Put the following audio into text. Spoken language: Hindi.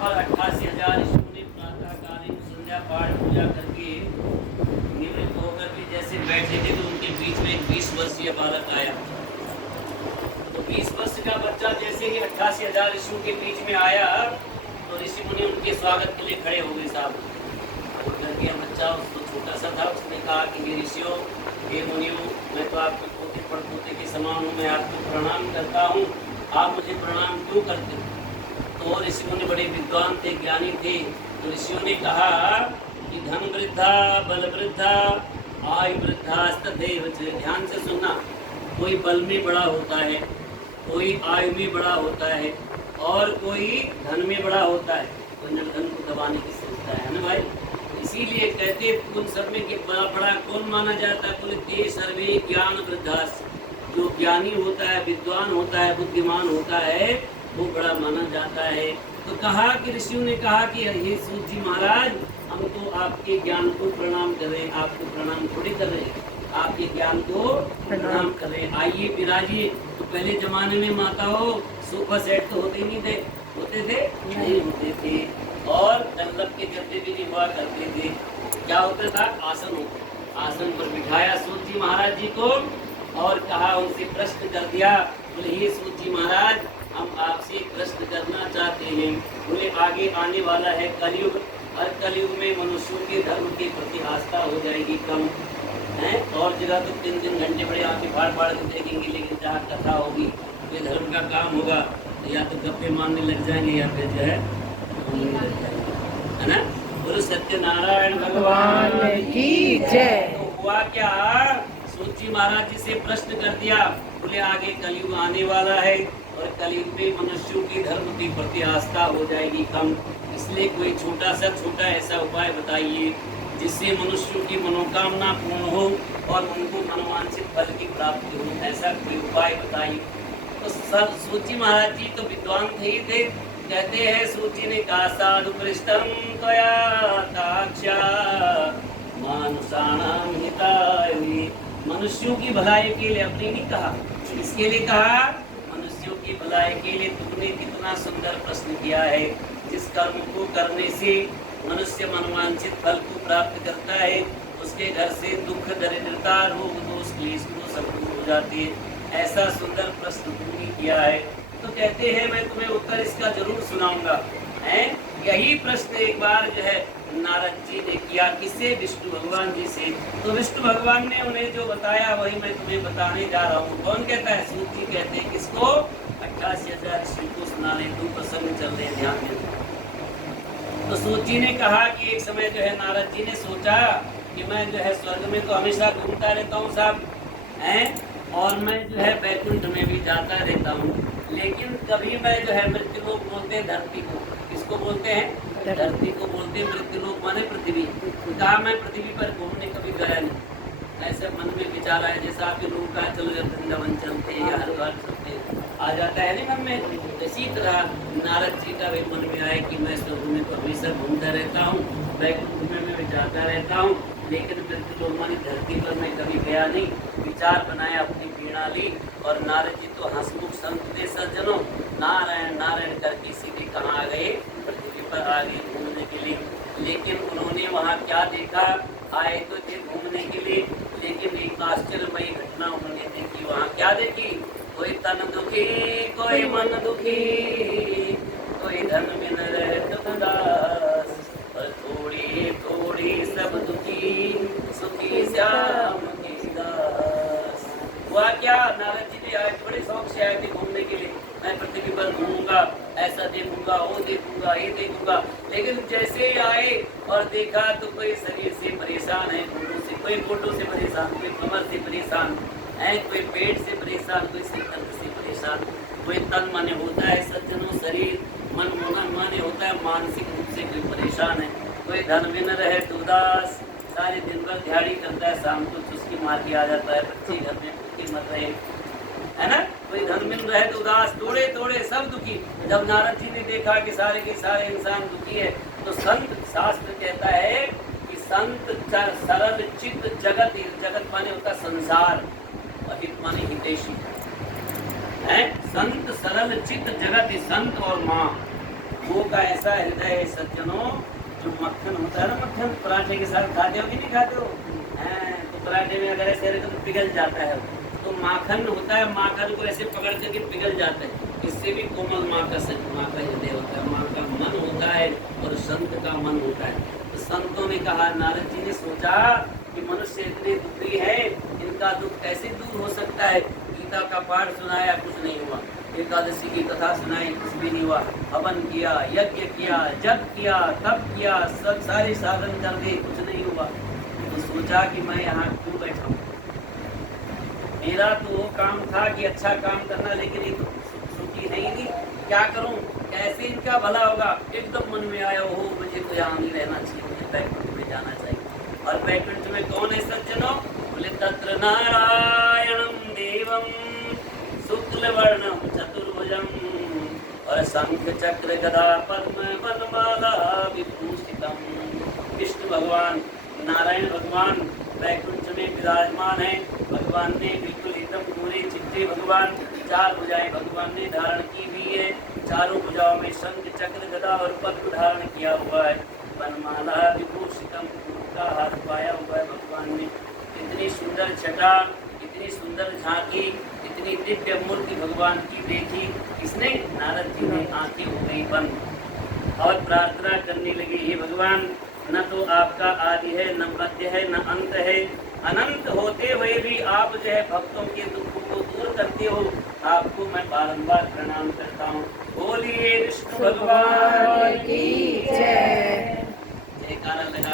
पर 88,000 ऋषियों ने प्रातःकालीन संध्या पाठ पूजा करके निवृत्त होकर के जैसे बैठे थे तो उनके बीच में एक 20 वर्षीय बालक आया। तो 20 वर्ष का बच्चा जैसे ही 88,000 ऋषियों के बीच में आया तो ऋषि मुनि उनके स्वागत के लिए खड़े हो गए। साहब करके बच्चा उसको छोटा सा था, उसने कहा कि हे ऋषियों, हे मुनियों, मैं तो आपके पोते पड़पोते के समान हूँ, मैं आपको प्रणाम करता हूँ, आप मुझे प्रणाम क्यों करते हो? तो ऋषि मुनि बड़े विद्वान थे, ज्ञानी थे। तो ऋषियों ने कहा कि धन वृद्धा, बल वृद्धा, आयु वृद्धा तथैव च। ध्यान से सुनना, कोई बल में बड़ा होता है, कोई आयु में बड़ा होता है और कोई धन में बड़ा होता है, कोई निर्धन को दबाने की सोचता है ना भाई। इसीलिए कहते उन सब में बड़ा बड़ा कौन माना जाता है? बोले सर्वे ज्ञान वृद्धास। जो ज्ञानी होता है, विद्वान होता है, बुद्धिमान होता है, वो बड़ा माना जाता है। तो कहा कि ऋषियों ने कहा कि हे सूत जी महाराज, हम तो आपके ज्ञान को प्रणाम कर रहे हैं, आपको प्रणाम थोड़ी कर रहे हैं, आपके ज्ञान को प्रणाम कर रहे हैं। आइए विराजिए। तो पहले जमाने में माताओं सोफा सेट तो होते नहीं थे, होते थे नहीं होते थे, और डल्लब के गद्दे भी नहीं हुआ करते थे। क्या होता था? आसन होता। आसन पर बिठाया सूत जी महाराज जी को और कहा, उनसे प्रश्न कर दिया। बोले हे सूत जी महाराज, हम आपसे प्रश्न करना चाहते हैं। बोले आगे आने वाला है कलयुग, हर कलयुग में मनुष्यों के धर्म के प्रति आस्था हो जाएगी कम है। और जगह तो 3 घंटे बड़े आके फाड़ फाड़ के देखेंगे, लेकिन जहाँ कथा होगी, ये धर्म का काम होगा, तो या तो गप्पे मारने लग जाएंगे या फिर जो है ना। गुरु सत्यनारायण भगवान की जय। तो हुआ क्या, सूत जी महाराज जी से प्रश्न कर दिया। बोले आगे कलयुग आने वाला है और कलयुग में मनुष्यों की धर्म की प्रति आस्था हो जाएगी कम, इसलिए कोई छोटा ऐसा उपाय बताइए जिससे मनुष्यों की मनोकामना पूर्ण हो और उनको मनोवांछित फल की प्राप्ति हो, ऐसा कोई उपाय बताइए। तो सूत जी महाराज जी तो विद्वान थे ही थे। कहते हैं सूत जी ने कहा, साधु पृष्ठम त्वया ताक्षा मानुषाणाम हिताय। मनुष्यों की भलाई के लिए, अपनी नहीं कहा, इसके लिए कहा मनुष्यों की भलाई के लिए तुमने कितना सुंदर प्रश्न किया है। जिस कर्म को करने से मनुष्य मनोवांछित फल को प्राप्त करता है, उसके घर से दुख, दरिद्रता, रोग, दोष, क्लेश को सब दूर हो जाती है। ऐसा सुंदर प्रश्न तुमने किया है। तो कहते हैं मैं तुम्हें उत्तर इसका जरूर सुनाऊंगा। हैं? यही प्रश्न एक बार जो है नारद जी ने किया, किससे? विष्णु भगवान जी से। तो विष्णु भगवान ने उन्हें जो बताया वही मैं तुम्हें बताने जा रहा हूँ। कौन कहता है? सूत जी कहते हैं। किसको? 88,000 ऋषि को सुना रहे, तुम प्रसंग चल रहे, ध्यान देना। तो सूत जी ने कहा कि एक समय जो है नारद जी ने सोचा कि मैं जो है स्वर्ग में तो हमेशा घूमता रहता हूँ साहब, हैं, और मैं जो है बैकुंठ में भी जाता रहता हूँ, लेकिन कभी मैं जो है मृत्युलोक बोलते हैं धरती को, किसको बोलते हैं? धरती को बोलते हैं। मृत्युलोक माने पृथ्वी। कहा मैं पृथ्वी पर घूमने कभी गया नहीं। ऐसे मन में विचार आया, जैसा आपके लोग कहा चलो जब वृंदावन चलते या हरिद्वार चलते, आ जाता है ना मन में। इसी तरह नारद जी का भी मन में आया कि मैं स्वर्ग में तो हमेशा घूमता रहता हूँ, बैकुंठ में मैं जाता रहता हूँ, लेकिन मृत्युलोक मानी धरती पर मैं कभी गया नहीं। विचार बनाया, अपनी पीड़ा ली, और नारद जी तो हंसमुख संत थे सज्जनों, नारायण नारायण करके सीधे कहाँ आ गए? पृथ्वी पर आ गए घूमने के लिए। लेकिन उन्होंने वहाँ क्या देखा? आए तो थे घूमने के लिए, लेकिन एक आश्चर्यमयी घटना उन्होंने देखी। वहाँ क्या देखी? कोई तन दुखी, कोई मन दुखी, कोई धन में न रहत उदास, पर थोड़ी थोड़ी सब दुखी, सुखी श्याम की दास। हुआ क्या? नारद जी भी आए, बड़े शौक से आए थे घूमने के लिए। मैं पृथ्वी पर घूमूंगा, ऐसा देखूंगा, वो देखूंगा, ये देखूंगा। लेकिन जैसे ही आए और देखा तो कोई शरीर से परेशान है, कोई फोटो से परेशान, कोई कमर से परेशान है, कोई पेट से परेशान, कोई सिर दर्द से परेशान, कोई तन माने होता है सज्जनों शरीर, मन माने होता है मानसिक रूप से कोई परेशान है, कोई धन में न रहे तो उदास, सारे दिन भर दिहाड़ी करता है, शाम को चुस्की मार के आ जाता है, बच्चे घर में भूखे मर रहे, है ना। कोई धन मिल रहे तो उदास, तोड़े तोड़े सब दुखी। जब नारद जी ने देखा कि सारे के सारे इंसान दुखी है, तो संत शास्त्र कहता है कि संत सरल चित्त जगत, जगत माने होता संसार, और हित माने हितेशी है। संत सरल चित्त जगत, संत और माँ वो का ऐसा हृदय है सज्जनों, जो मक्खन होता है ना, मक्खन पराठे के साथ खाते हो कि नहीं खाते हो? तो पराठे में अगर ऐसे रखे तो पिघल जाता है। तो माखन होता है, माखन को ऐसे पकड़ करके पिघल जाता है। इससे भी कोमल माँ का हृदय होता है, माँ का मन होता है और संत का मन होता है। तो संतों ने कहा, नारद जी ने सोचा कि मनुष्य इतने दुखी है, इनका दुख कैसे दूर हो सकता है? गीता का पाठ सुनाया, कुछ नहीं हुआ। एकादशी की कथा सुनाई, कुछ भी नहीं हुआ। हवन किया, यज्ञ किया, जप किया, तप किया, सब सारे साधन कर दिए, कुछ नहीं हुआ। तो सोचा कि मैं यहाँ क्यों बैठा हूँ? मेरा तो वो काम था कि अच्छा काम करना, लेकिन ये सुखी नहीं, क्या करूं? कैसे इनका भला होगा? एकदम मन में आया, हो मुझे तो यहाँ नहीं रहना चाहिए, मुझे बैकुंठ में जाना चाहिए। और बैकुंठ में कौन है सज्जनों? बोले तत्र नारायणम देवम शुक्ल वर्णम चतुर्भुजम और शंख चक्र गदा पद्म वनमाला विभूषितम। विष्णु भगवान, नारायण भगवान वैकुंठ में विराजमान है। भगवान ने बिल्कुल एकदम पूरे चिट्टे भगवान, चार भुजाएं भगवान ने धारण की हुई है। चारों भुजाओं में शंख चक्र गदा और पद्म धारण किया हुआ है। वनमाला विभूषितम, का हाथ पाया हुआ है भगवान ने। इतनी सुंदर छटा, इतनी सुंदर झांकी, इतनी दिव्य मूर्ति भगवान की देखी। इसने, नारद जी ने आंखें हो गई बंद और प्रार्थना करने लगे, हे भगवान, न तो आपका आदि है, न मध्य है, न अंत है। अनंत होते हुए भी आप जो है भक्तों के दुखों को दूर करते हो। आपको मैं बारंबार प्रणाम करता हूँ। बोलिए विष्णु भगवान की जय। जयकारा लगा